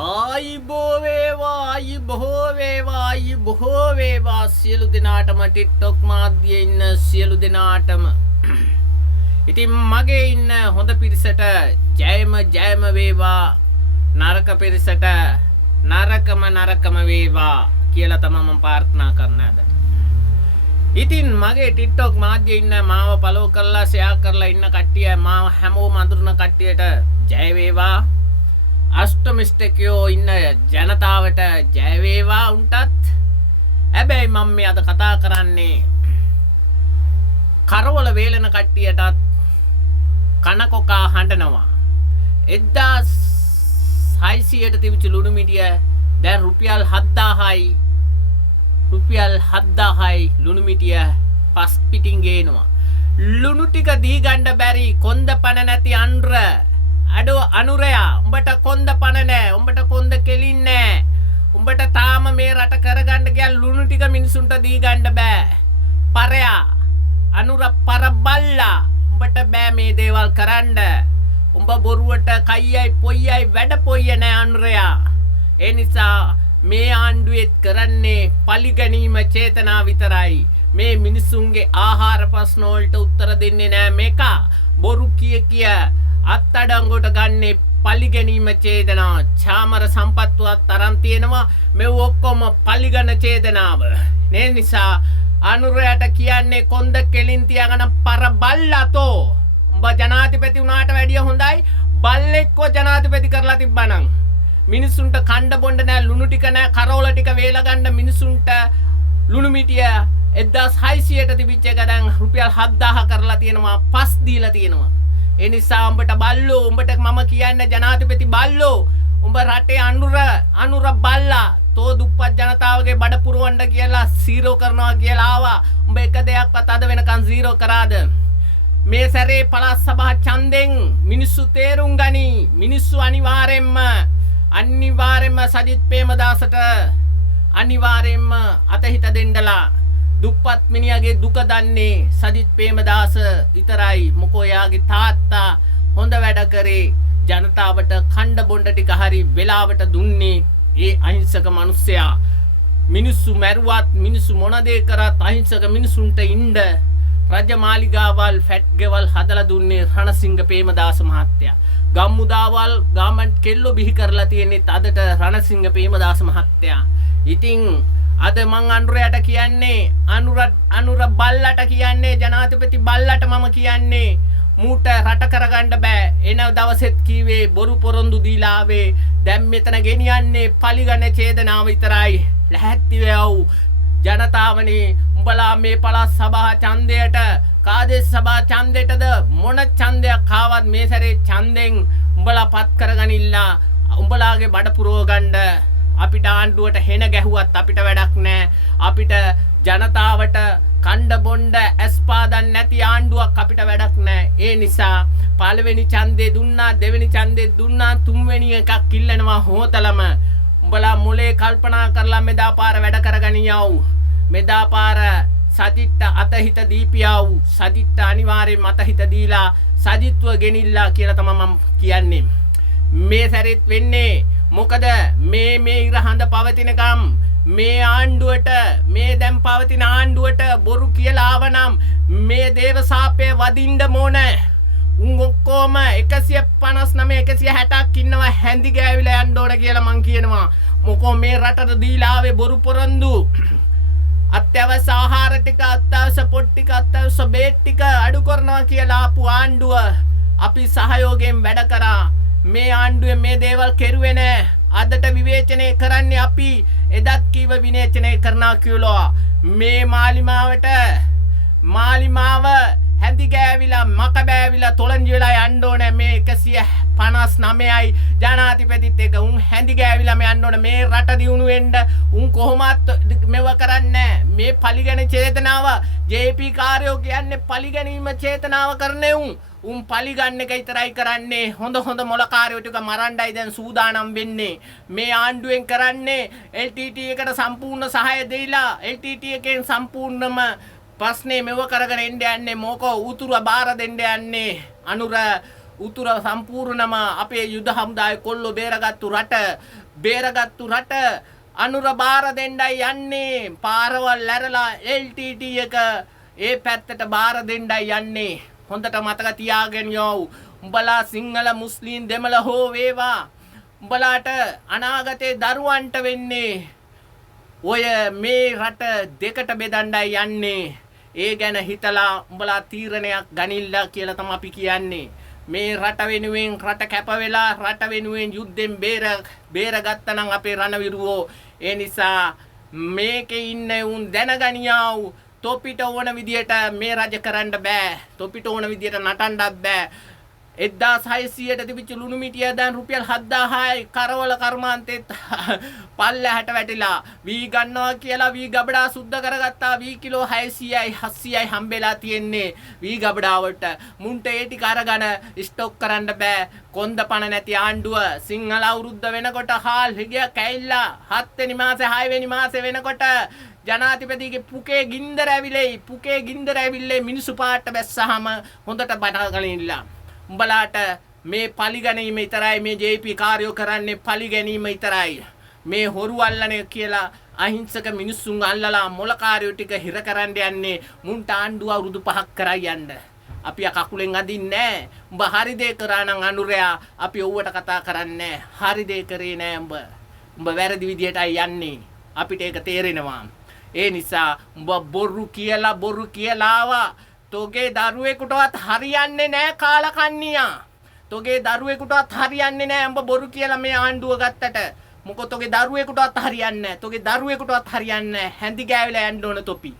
ආයිබෝ වේවා ආයිබෝ වේවා ආයිබෝ වේවා සියලු දෙනාටම TikTok මාධ්‍යයේ ඉන්න සියලු දෙනාටම ඉතින් මගේ ඉන්න හොඳ පිරිසට ජයම වේවා නරක පිරිසට නරකම වේවා කියලා තමයි මම ප්‍රාර්ථනා කරන්නේ අද. ඉතින් මගේ TikTok මාධ්‍යයේ ඉන්න මාව follow කරලා share කරලා ඉන්න කට්ටිය මාව හැමෝම අඳුරන කට්ටියට ජය වේවා. අෂ්ටමිස්ටකයෝ ඉන්න ජනතාවට ජය වේවා උන්ටත්. හැබැයි මම මේ අද කතා කරන්නේ කරවල වේලන කට්ටියටත් කනකොකා හඬනවා. 1600ට තිබිච්ච ලුණු මිටිය දැන් රුපියල් 7000යි. රුපියල් 7000යි ලුණු මිටිය පස් පිටින් ගේනවා. ලුණු ටික දී ගන්න බැරි කොන්ද පණ නැති අනුර අඩෝ අනුරයා උඹට කොන්ද පණ නැහැ. උඹට කොන්ද කෙලින්නේ නැහැ. උඹට තාම මේ රට කරගන්න ගියල් ලුණු ටික මිනිසුන්ට දී ගන්න බෑ. පරයා අනුර පරබල්ලා උඹට බෑ මේ දේවල් කරන්න. උඹ බොරුවට කයියයි පොයියයි වැඩ පොයිය නෑ අනුරයා. ඒ නිසා මේ ආණ්ඩුවෙත් කරන්නේ පලිගැනීම චේතනා විතරයි. මේ මිනිසුන්ගේ ආහාර ප්‍රශ්න වලට උත්තර දෙන්නේ නෑ. මේක බොරු කිය අත්අඩංගුවට ගන්න පලිගැනීම චේතනා. ඡාමර සම්පත්තුවත් තරම් තියෙනවා. මේ ඔක්කොම පලිගන චේතනාව. මේ නිසා අනුරයට කියන්නේ කොන්ද කෙලින් තියාගෙන පරබල්ලාතෝ. උඹ ජනාධිපති වුණාට වැඩිය හොඳයි බල්ලෙක්ව ජනාධිපති කරලා තිබ්බනම්. මිනිසුන්ට කණ්ඩ බොණ්ඩ නෑ, ලුණු ටික නෑ, කරවල ටික වේලා ගන්න මිනිසුන්ට ලුණු මිටිය 1600ට තිබිච්ච එක දැන් රුපියල් 7000 කරලා තියෙනවා. පස් දීලා තියෙනවා. ඒ නිසා උඹට බල්ලෝ, උඹට මම කියන්නේ ජනාධිපති බල්ලෝ, උඹ රටේ අනුර බල්ලා තෝ දුප්පත් ජනතාවගේ බඩ පුරවන්න කියලා සීරෝ කරනවා කියලා ආවා. උඹ එක දෙයක්වත් අද වෙනකන් සීරෝ කරාද? මේ සැරේ පළාත් සභා ඡන්දෙන් මිනිස්සු තේරුම් ගනි. මිනිස්සු අනිවාර්යෙන්ම සජිත් ප්‍රේමදාසට අනිවාර්යෙන්ම අතහිත දෙන්නලා. දුප්පත් මිනිහාගේ දුක දන්නේ සජිත් ප්‍රේමදාස විතරයි. මොකෝ එයාගේ තාත්තා හොඳ වැඩ කරේ ජනතාවට කණ්ඩ බොණ්ඩ ටික හරි වෙලාවට දුන්නේ ඒ අහිංසක මිනිස්සයා. මිනිස්සු මැරුවත් මිනිස්සු මොන දේ කරත් අහිංසක මිනිසුන්ට ඉන්න රජමාලිගාවල් ෆැට් ගෙවල් හදලා දුන්නේ රණසිංහ ප්‍රේමදාස මහත්තයා. ගම්මුදාවල් ගාමන්ට් කෙල්ලෝ බිහි කරලා තියෙන්නේ අදට රණසිංහ ප්‍රේමදාස මහත්තයා. ඉතින් අද මං අනුරයට කියන්නේ අනුර බල්ලට කියන්නේ ජනාධිපති බල්ලට මම කියන්නේ මූට රට කරගන්න බෑ. එන දවසෙත් කීවේ බොරු පොරොන්දු දීලා ආවේ. දැන් මෙතන ගෙනියන්නේ පලිගන චේතනාව විතරයි. ලැහැත්ති වෙව් ජනතාවනේ. උඹලා මේ පළාත් සභා ඡන්දයට කාදේශ සභා ඡන්දයටද මොන ඡන්දයක් ආවත් මේ සැරේ ඡන්දෙන් උඹලා පත් කරගනිilla. උඹලාගේ බඩ පුරව ගන්න අපිට ආණ්ඩුවට හෙන ගැහුවත් අපිට වැඩක් නැහැ. අපිට ජනතාවට කණ්ඩ බොණ්ඩ ඇස්පාදන් නැති ආණ්ඩුවක් අපිට වැඩක් නැහැ. ඒ නිසා පළවෙනි ඡන්දේ දුන්නා, දෙවෙනි ඡන්දේ දුන්නා, තුන්වෙනි එකක් ඉල්ලනවා හොතලම. උඹලා මොලේ කල්පනා කරලා මෙදා පාර වැඩ කරගනියව්. මෙදා පාර සජිත්ට අතහිත දීපියව්. සජිත්ට අනිවාර්යෙන් අතහිත දීලා සජිත්ව ගෙනිල්ලා කියලා තමයි මම කියන්නේ. මේ සැරෙත් වෙන්නේ මොකද මේ ඉරහඳ පවතිනකම් මේ ආණ්ඩුවට, මේ දැන් පවතින ආණ්ඩුවට බොරු කියලා ආවනම් මේ දේවසාපේ වදින්න ඕන. උන් ඔක්කොම 159 160ක් ඉන්නවා හැඳි ගෑවිලා යන්න ඕන කියලා මං කියනවා. මොකෝ මේ රටට දීලා ආවේ බොරු පොරොන්දු. අත්‍යවශ්‍ය ආහාර ටික, අත්‍යවශ්‍ය පොත් ටික, අත්‍යවශ්‍ය බේත් ටික අඩු කරනවා කියලා ආපු ආණ්ඩුව අපි සහයෝගයෙන් වැඩ කරා. මේ ආණ්ඩුවේ මේ දේවල් කෙරුවේ නෑ. අදට විවේචනය කරන්නේ අපි. එදත් කීව විවේචනය කරනවා කියලා. මේ මාලිමාව හැඳි ගෑවිලා මක බෑවිලා තොලංජි වෙලා යන්න ඕනේ. මේ 159යි ජනාධිපතිත් එක උන් හැඳි ගෑවිලා මේ යන්න ඕනේ. මේ රට දියුණු වෙන්න උන් කොහොමත් මෙව කරන්නේ. මේ පලිගැන චේතනාව JP කාර්යෝ කියන්නේ පලිගැනීම චේතනාව කරන්නේ උන් පලිගන්න එක විතරයි කරන්නේ. හොඳ මොලකාරයෝ ටික මරණ්ඩයි දැන් සූදානම් වෙන්නේ. මේ ආණ්ඩුවෙන් කරන්නේ LTT එකට සම්පූර්ණ සහාය දෙයිලා LTT එකෙන් සම්පූර්ණම ප්‍රශ්නේ මෙව කරගෙන එන්න යන්නේ. මොකෝ උතුරු බාර දෙන්න යන්නේ. අනුර උතුර සම්පූර්ණම අපේ යුද හමුදාය කොල්ලෝ බේරගත්තු රට අනුර බාර දෙන්නයි යන්නේ. පාරවල් ඇරලා LTT එක ඒ පැත්තට බාර දෙන්නයි යන්නේ. හොඳට මතක තියාගෙන යව්. උඹලා සිංහල මුස්ලිම් දෙමළ හෝ වේවා. උඹලාට අනාගතේ දරුවන්ට වෙන්නේ ඔය මේ රට දෙකට බෙදන්නයි යන්නේ. ඒ ගැන හිතලා උඹලා තීරණයක් ගනින්න කියලා තමයි අපි කියන්නේ. මේ රට වෙනුවෙන් රට කැප වෙලා රට වෙනුවෙන් යුද්ධෙන් බේරගත්තා නම් අපේ රණවිරුවෝ. ඒ නිසා මේකේ ඉන්න උන් දැනගනියව්. තොපිට ඕන විදියට මේ රජ කරන්න බෑ. තොපිට ඕන විදියට නටන්නත් බෑ. 1600ට තිබිච්ච ලුණු මිටිය දැන් රුපියල් 7000යි. කරවල කර්මාන්තෙත් පල්ලෙහාට වැටිලා. වී ගන්නවා කියලා වී ගබඩා සුද්ධ කරගත්තා. වී කිලෝ 600යි 700යි හම්බෙලා තියෙන්නේ වී ගබඩාවට. මුන්ට ඒ ටික අරගෙන ස්ටොක් කරන්න බෑ. කොන්ද පණ නැති ආණ්ඩුව. සිංහල අවුරුද්ද වෙනකොට හාල් හිගිය කැයිලා 7 වෙනි මාසේ 6 වෙනි මාසේ වෙනකොට ජනාධිපතිගේ පුකේ ගින්දර ඇවිල්ලේ මිනිසු පාට බැස්සහම හොඳට බඩගලින්ලා. උඹලාට මේ පලිගැනීම විතරයි මේ JP කාර්යෝ කරන්නේ පලිගැනීම විතරයි. මේ හොරු අල්ලන්නේ කියලා අහිංසක මිනිස්සුන් අල්ලලා මොලකාරයෝ ටික හිර කරන්න යන්නේ මුන්ට ආණ්ඩුව අවුරුදු 5ක් කරා යන්න. අපි කකුලෙන් අදින්නේ නැහැ. උඹ හරි දේ කරා නම් අනුරයා අපි ඔව්වට කතා කරන්නේ නැහැ. හරි දේ කරේ නැහැ උඹ. උඹ වැරදි විදියටයි යන්නේ. අපිට ඒක තේරෙනවා. ඒ නිසා උඹ බොරු කියලා ආවා. තෝගේ දරුවෙකුටවත් හරියන්නේ නැහැ කාලකන්නියා. තෝගේ දරුවෙකුටවත් හරියන්නේ නැහැ උඹ බොරු කියලා මේ ආණ්ඩුව ගත්තට. මොකද තෝගේ දරුවෙකුටවත් හරියන්නේ නැහැ. තෝගේ දරුවෙකුටවත් හරියන්නේ නැහැ. හැඳි ගෑවිලා යන්න ඕන තොපි.